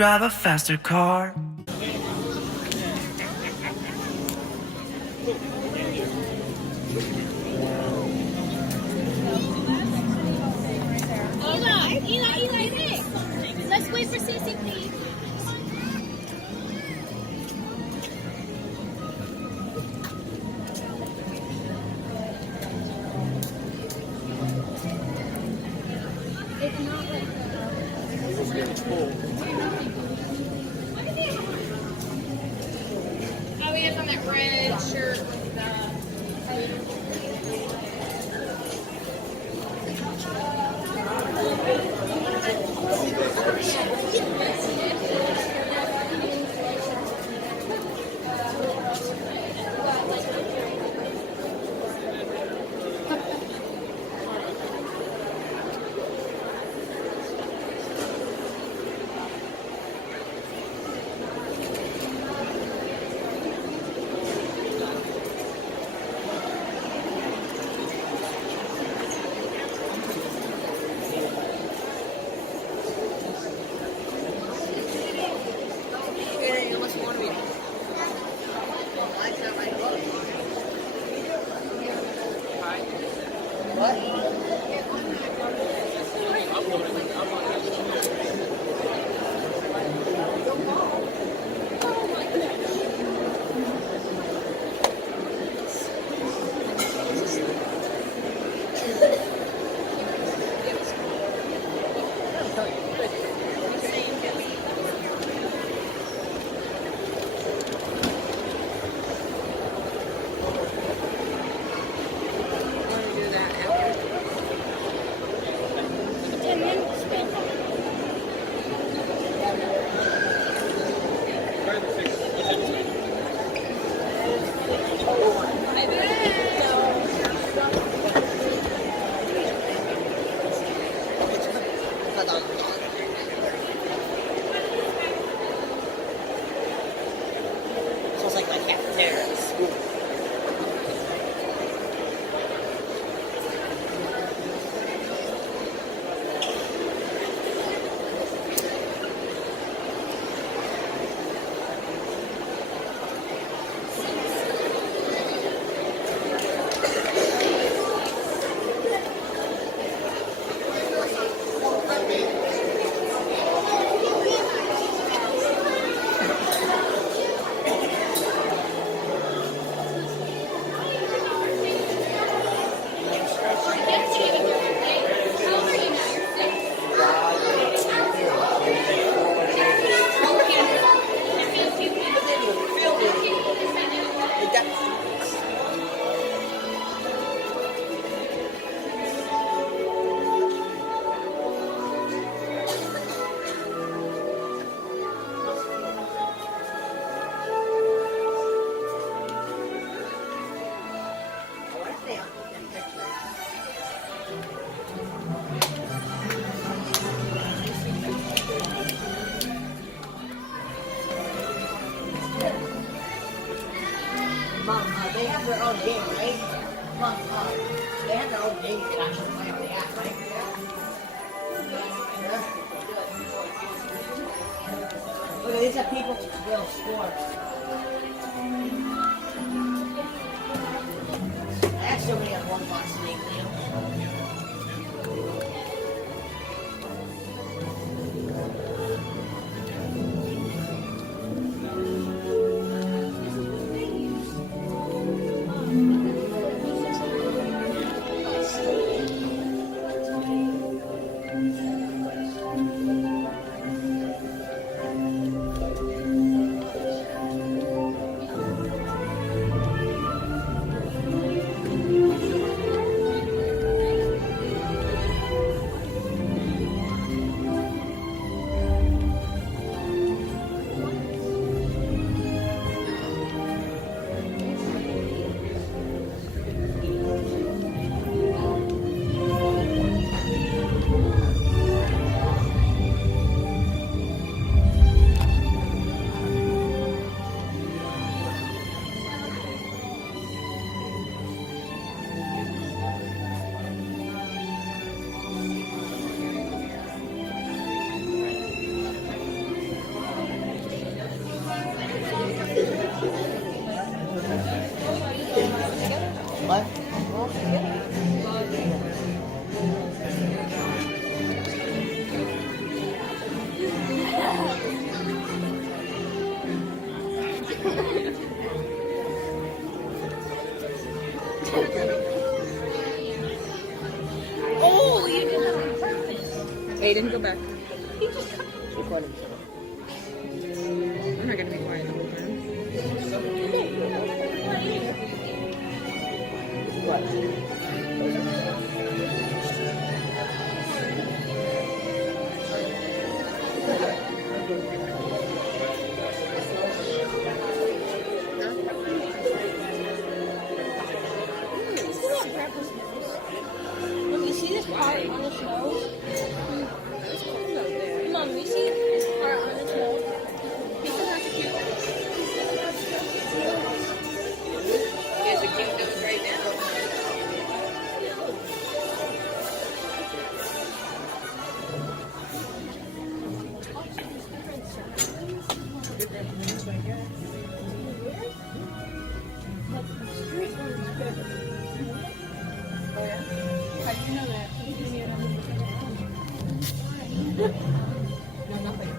drive a faster car. Eli, hey! Let's wait for Cece, please. It's not like It's getting full. oh, he has on that red shirt with the Sounds like my cafeteria at school. Mom, they have their own game, right? Mom, they have their own game you can actually play on the app, right? Yeah. Look at these are people will score. I actually only have one box to make now. Aiden, go back. Recording. I'm not gonna be quiet the whole time. What? Mom, you see this part on the snow? Mom, you see this part on the snow? Because that's cute. Is it kingdoms right now? How do you know that? No, nothing.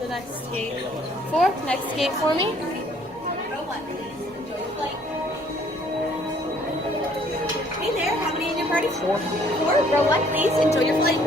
The next skate. Next skate for me. Hey there, how many in your party? 4. 4. Row one, please. Enjoy your flight.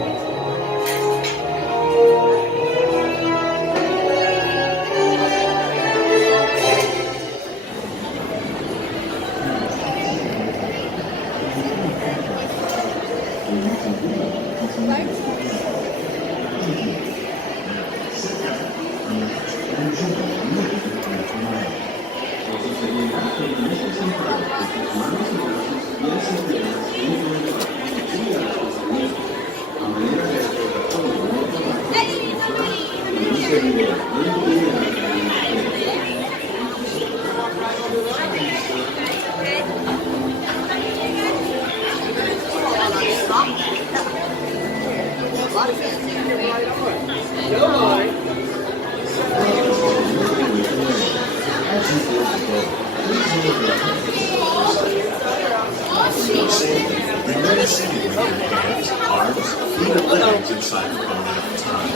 Remember sitting with your hands, arms, feet, and legs inside the phone at the time.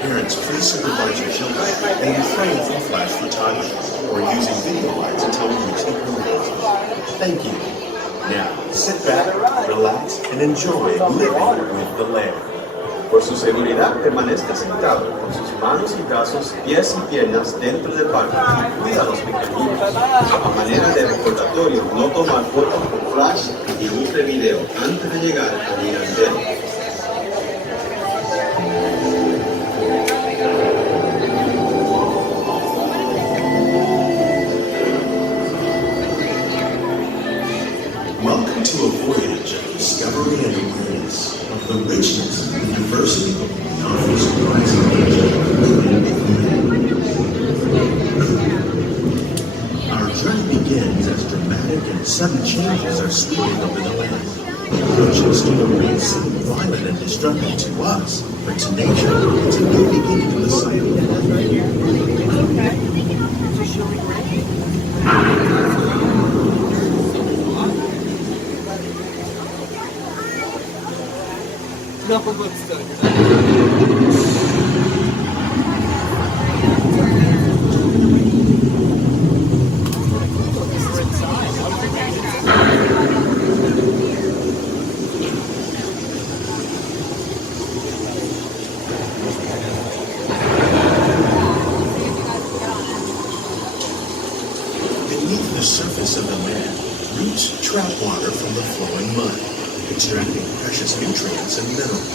Parents, please supervise your children and refrain from flash photography or using video lights until we reach the room. Thank you. Now, sit back, relax, and enjoy living with the Lamb. Por su seguridad, permanezca sentado con sus manos y brazos, pies y piernas dentro del barco y cuida a los pequeños. A manera de recordatorio, no tomar fotos con flash y luz de video antes de llegar al mirandero. Welcome to a voyage of discovery and awareness of the richness and diversity of beyond surprising nature living with man. Our journey begins as dramatic and sudden changes are spread over the land. The approaching storm may seem violent and destructive to us, but to nature, it's a new beginning of the cycle. No, but still. Beneath the surface of the land, roots trap water from the flowing mud, extracting precious nutrients and minerals.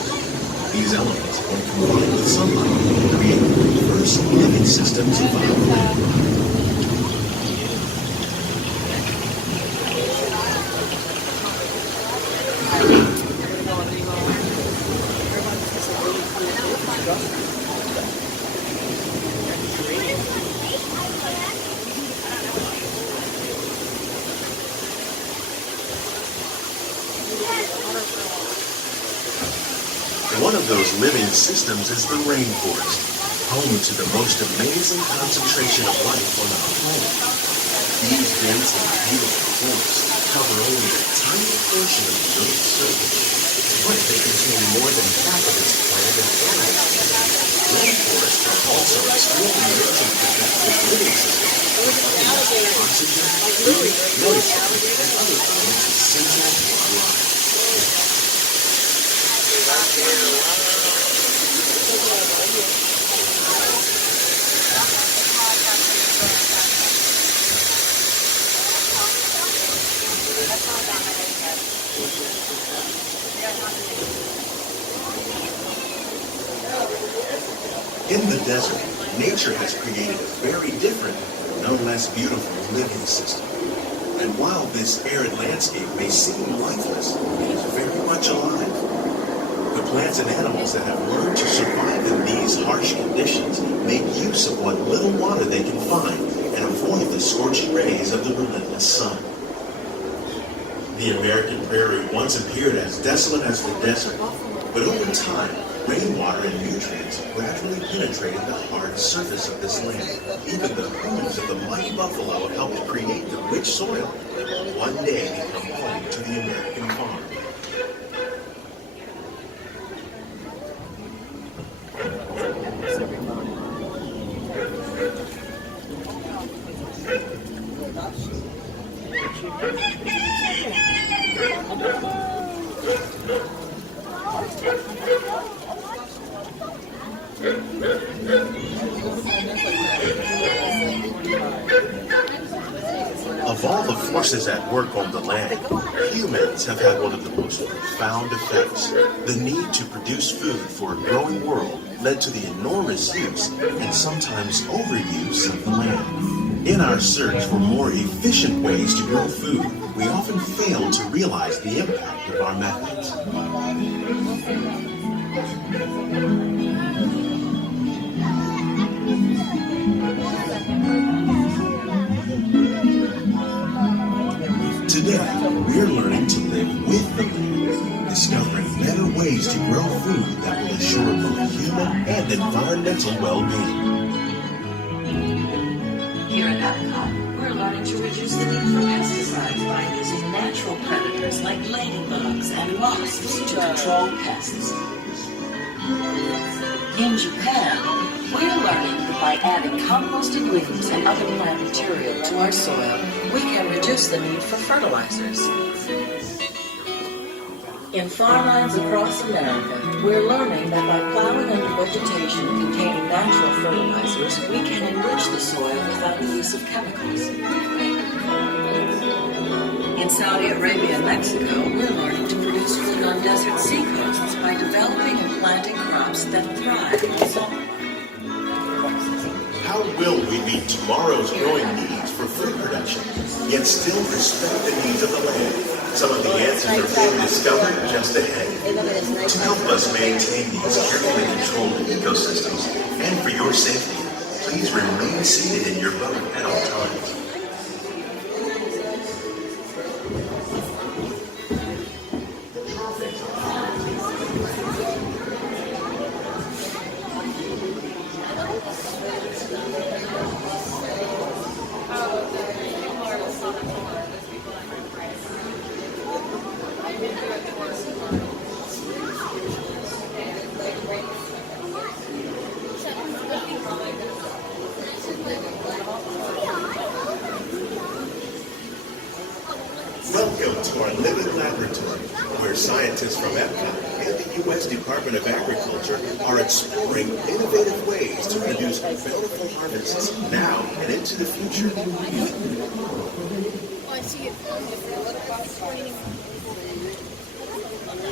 these elements, when combined with sunlight, create the first living systems of our planet. One of those living systems is the rainforest, home to the most amazing concentration of life on our planet. These dense and beautiful forests cover only a tiny portion of the Earth's surface, but they contain more than half of its plant and animal life. Rainforests are also extremely rich in productive living systems, providing oxygen, food, nourishment, and other things essential to our lives. In the desert, nature has created a very different, no less beautiful living system. And while this arid landscape may seem lifeless, it is very much alive. The plants and animals that have learned to survive in these harsh conditions make use of what little water they can find and avoid the scorching rays of the relentless sun. The American prairie once appeared as desolate as the desert, but over time, rainwater and nutrients gradually penetrated the hard surface of this land. Even the hooves of the mighty buffalo helped create the rich soil that will one day become home to the American farm. Of all the forces at work on the land, humans have had one of the most profound effects. The need to produce food for a growing world led to the enormous use and sometimes overuse of the land. In our search for more efficient ways to grow food, we often fail to realize the impact of our methods. Today, we're learning to live with the land, discovering better ways to grow food that will assure both human and environmental well-being. Here at Epcot, we're learning to reduce the need for pesticides by using natural predators like ladybugs and wasps to control pests. In Japan, we're learning that by adding composted leaves and other plant material to our soil, we can reduce the need for fertilizers. In farmlands across America, we're learning that by plowing under vegetation containing natural fertilizers, we can enrich the soil without the use of chemicals. In Saudi Arabia and Mexico, we're learning to produce food on desert seacoasts by developing and planting crops that thrive in the summer. How will we meet tomorrow's growing needs for food production, yet still respect the needs of the land? Some of the answers are being discovered just ahead. To help us maintain these carefully controlled ecosystems, and for your safety, please remain seated in your boat at all times. Welcome to our living laboratory, where scientists from Epcot and the U.S. Department of Agriculture are exploring innovative ways to produce bountiful harvests now and into the future. I see it.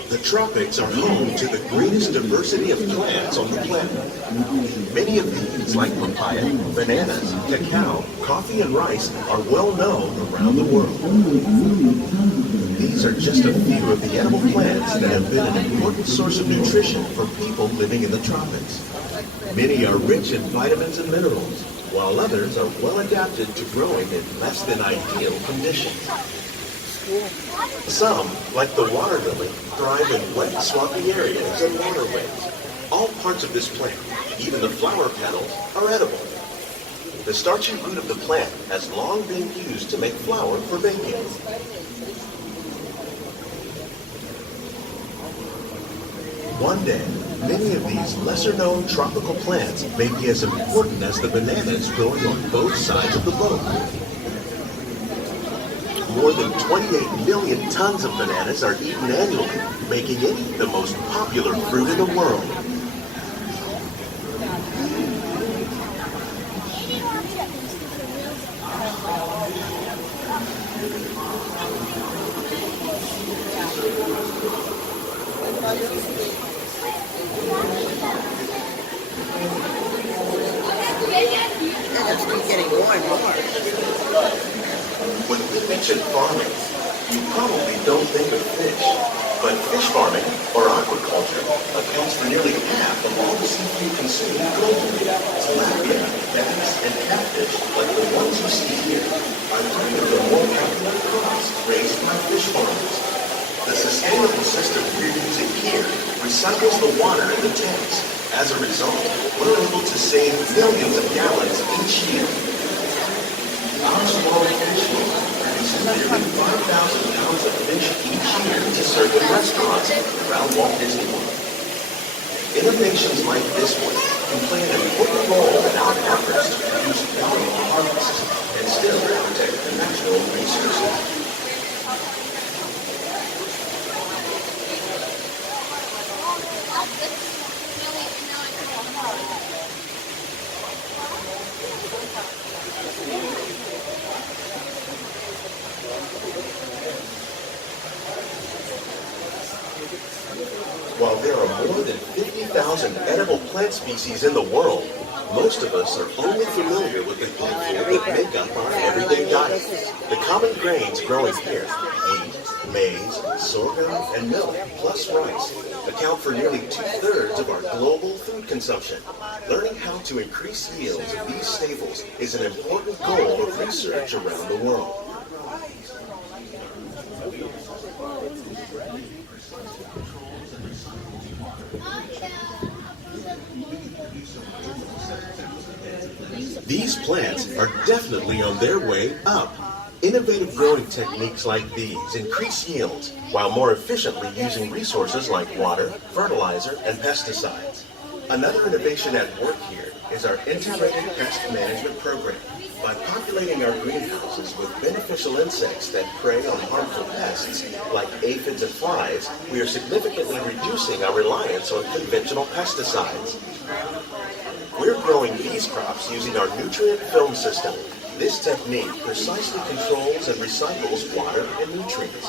The tropics are home to the greatest diversity of plants on the planet. Many of these, like papaya, bananas, cacao, coffee, and rice, are well known around the world. These are just a few of the edible plants that have been an important source of nutrition for people living in the tropics. Many are rich in vitamins and minerals, while others are well adapted to growing in less than ideal conditions. Some, like the water lily, thrive in wet, swampy areas and waterways. All parts of this plant, even the flower petals, are edible. The starchy root of the plant has long been used to make flour for baking. One day, many of these lesser-known tropical plants may be as important as the bananas growing on both sides of the boat. More than 28 million tons of bananas are eaten annually, making it the most popular fruit in the world. Let's keep getting more and more. When we mention farming, you probably don't think of fish, but fish farming, or aquaculture, accounts for nearly half of all the seafood consumed globally. Tilapia, bass, and catfish, like the ones you see here, are three of the more popular crops raised by fish farmers. The sustainable system we're using here recycles the water in the tanks. As a result, we're able to save millions of gallons each year. Our small fish farm produces nearly 5,000 pounds of fish each year to serve in restaurants around Walt Disney World. Innovations like this one can play an important role in our efforts to produce valuable harvests and still protect the natural resources. While there are more than 50,000 edible plant species in the world, most of us are only familiar with the handful that make up our everyday diet. The common grains growing here, wheat, maize, sorghum, and millet, plus rice, account for nearly 2/3 of our global food consumption. Learning how to increase yields of these staples is an important goal of research around the world. These plants are definitely on their way up. Innovative growing techniques like these increase yields while more efficiently using resources like water, fertilizer, and pesticides. Another innovation at work here is our integrated pest management program. By populating our greenhouses with beneficial insects that prey on harmful pests like aphids and flies, we are significantly reducing our reliance on conventional pesticides. We're growing these crops using our nutrient film system. This technique precisely controls and recycles water and nutrients.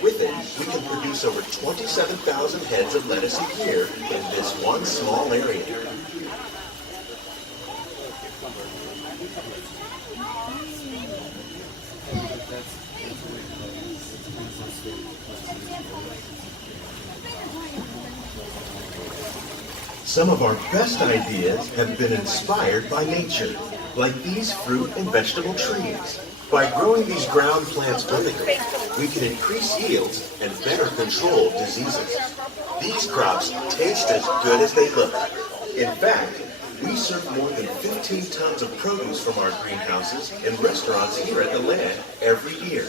With it, we can produce over 27,000 heads of lettuce a year in this one small area. Some of our best ideas have been inspired by nature, like these fruit and vegetable trees. By growing these ground plants vertically, we can increase yields and better control diseases. These crops taste as good as they look. In fact, we serve more than 15 tons of produce from our greenhouses in restaurants here at the land every year.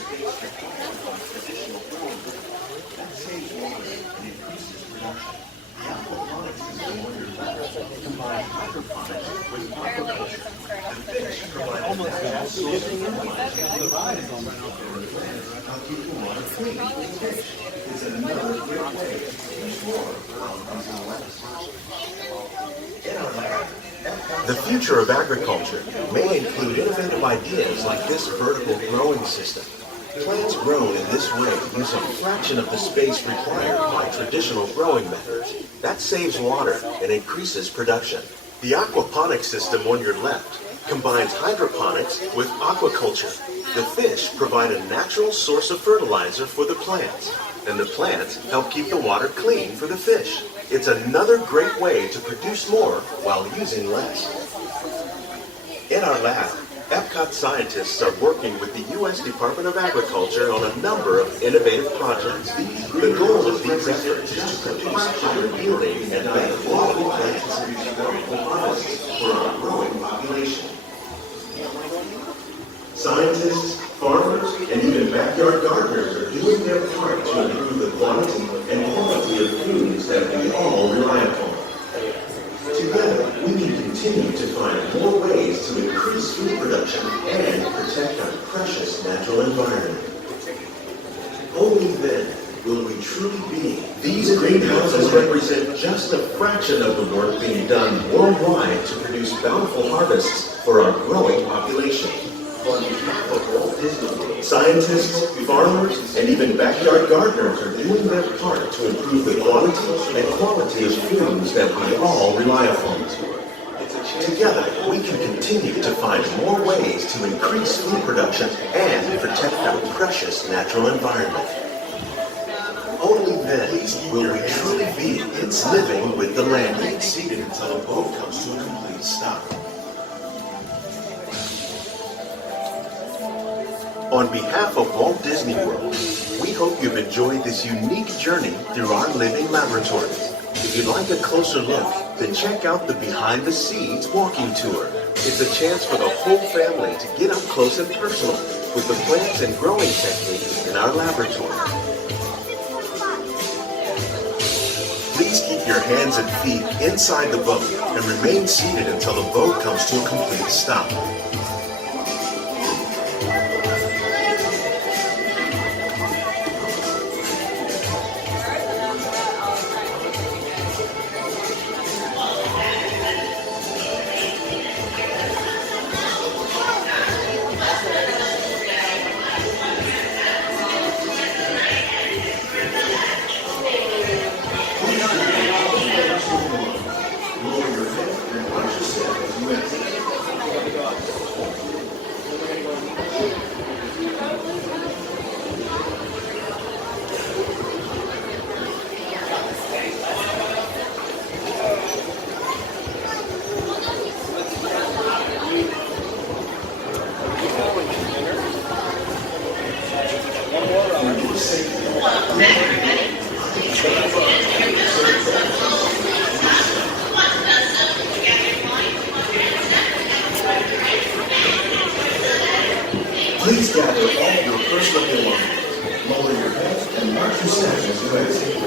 The future of agriculture may include innovative ideas like this vertical growing system. Plants grown in this way use a fraction of the space required by traditional growing methods. That saves water and increases production. The aquaponics system on your left combines hydroponics with aquaculture. The fish provide a natural source of fertilizer for the plants, and the plants help keep the water clean for the fish. It's another great way to produce more while using less. In our lab, Epcot scientists are working with the U.S. Department of Agriculture on a number of innovative projects. The goal of these efforts is to produce higher yielding and better quality plants for our growing population. Scientists, farmers, and even backyard gardeners are doing their part to improve the quantity and quality of foods that we all rely upon. Together, we can continue to find more ways to increase food production and protect our precious natural environment. Only then will we truly be. These greenhouses represent just a fraction of the work being done worldwide to produce bountiful harvests for our growing population. On behalf of Walt Disney World, scientists, farmers, and even backyard gardeners are doing their part to improve the quantity and quality of foods that we all rely upon. Together, we can continue to find more ways to increase food production and protect our precious natural environment. Only then will we truly be its living with the land. Remain seated until the boat comes to a complete stop. On behalf of Walt Disney World, we hope you've enjoyed this unique journey through our living laboratories. If you'd like a closer look, then check out the Behind the Scenes walking tour. It's a chance for the whole family to get up close and personal with the plants and growing techniques in our laboratory. Please keep your hands and feet inside the boat and remain seated until the boat comes to a complete stop. Please gather all your personal belongings. Lower your head and mark your step as you exit.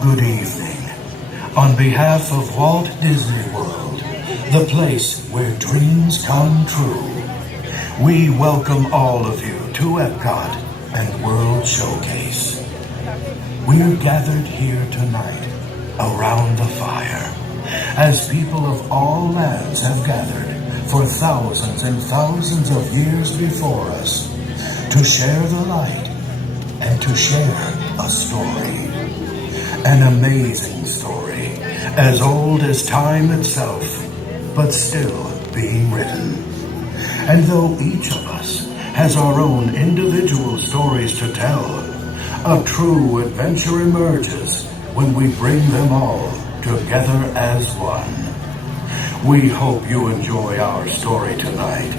Good evening. On behalf of Walt Disney World, the place where dreams come true, we welcome all of you to Epcot and World Showcase. We're gathered here tonight around the fire as people of all lands have gathered for thousands and thousands of years before us to share the light and to share a story. An amazing story, as old as time itself, but still being written. And though each of us has our own individual stories to tell, a true adventure emerges when we bring them all together as one. We hope you enjoy our story tonight,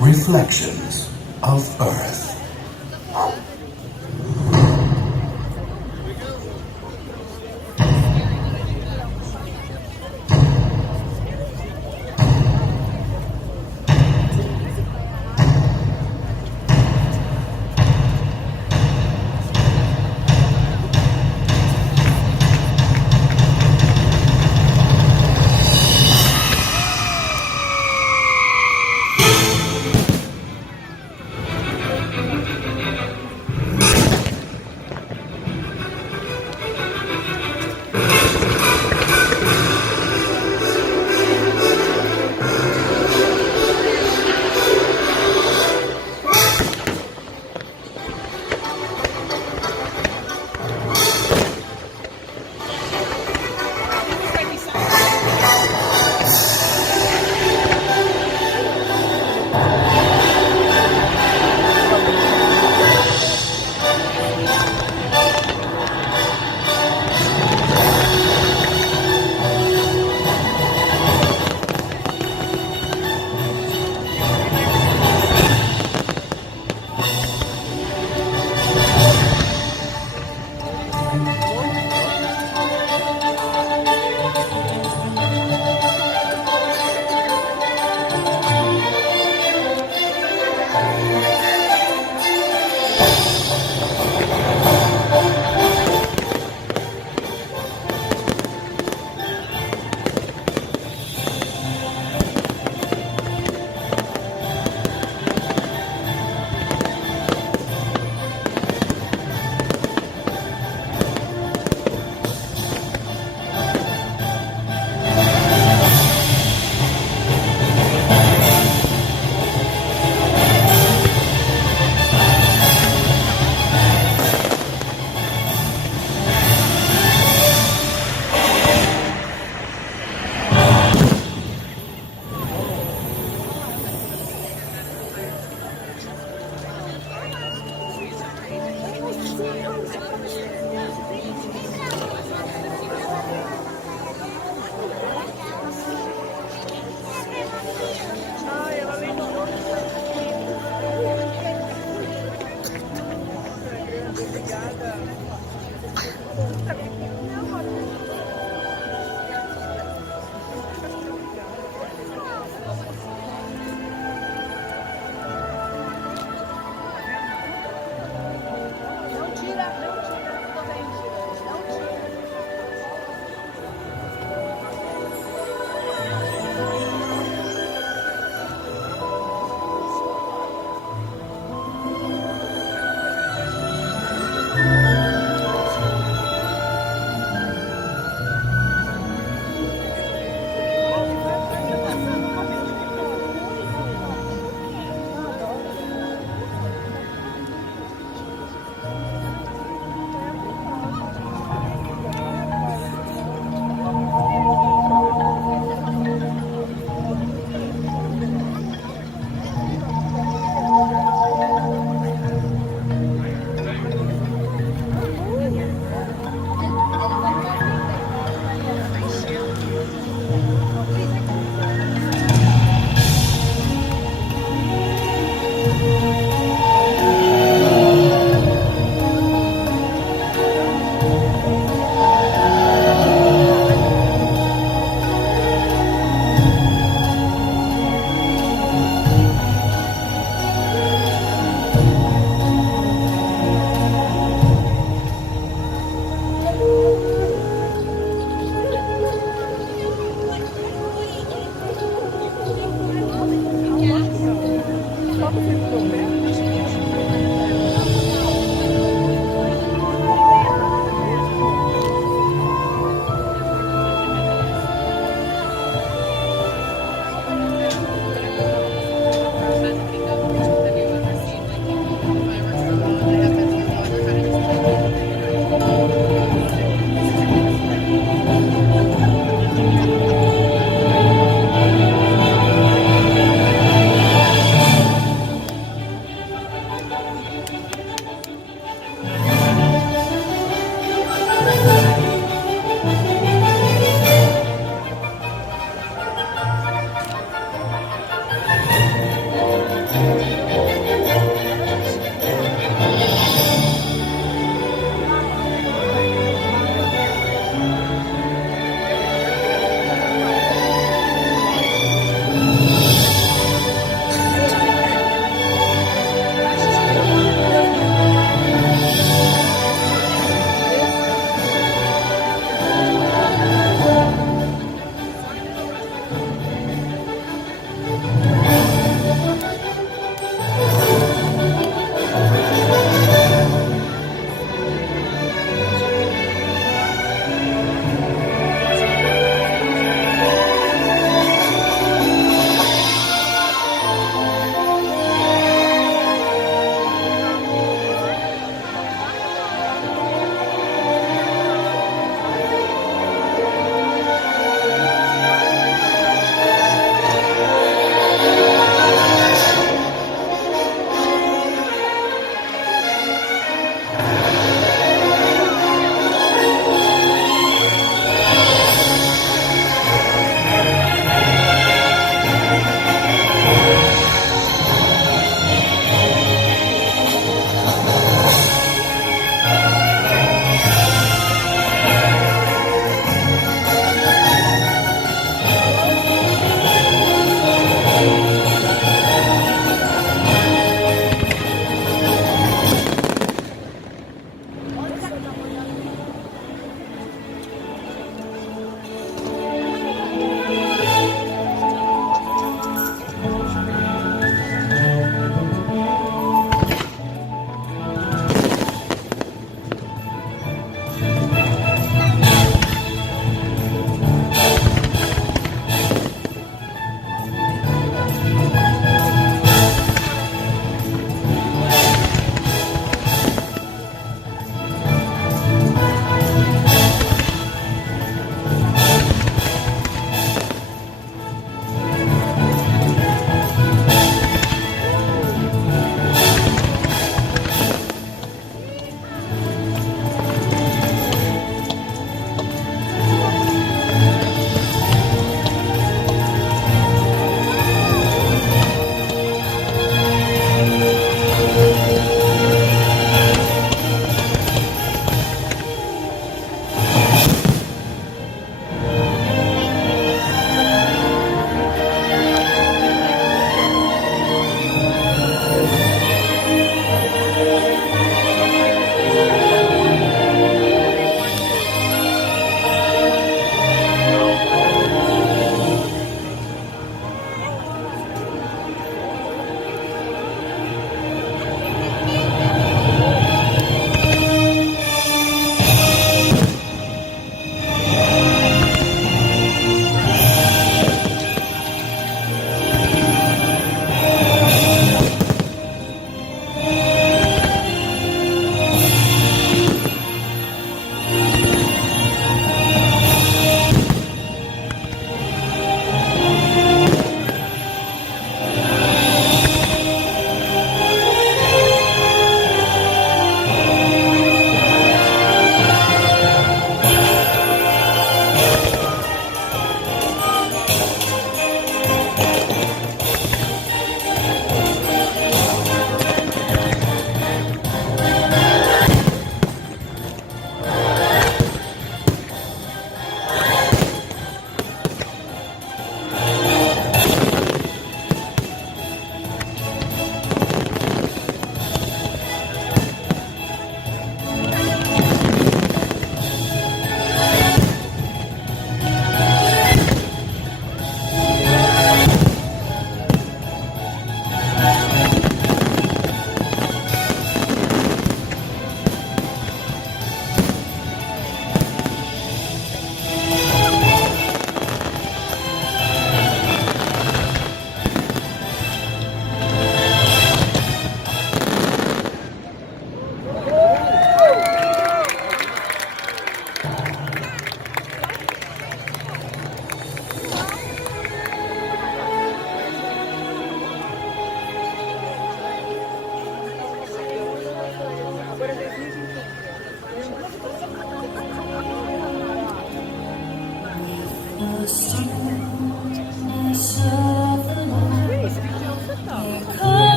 Reflections of Earth.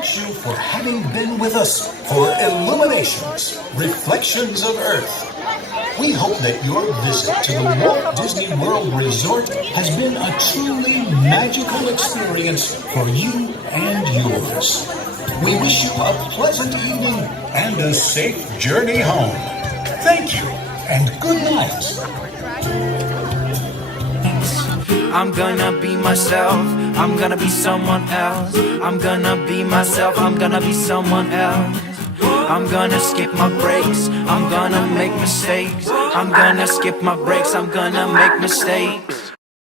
thanks you for having been with us for Illuminations, Reflections of Earth. We hope that your visit to the Walt Disney World Resort has been a truly magical experience for you and yours. We wish you a pleasant evening and a safe journey home. Thank you and good night. I'm gonna be myself, I'm gonna be someone else. I'm gonna be myself, I'm gonna be someone else. I'm gonna skip my breaks, I'm gonna make mistakes. I'm gonna skip my breaks, I'm gonna make mistakes.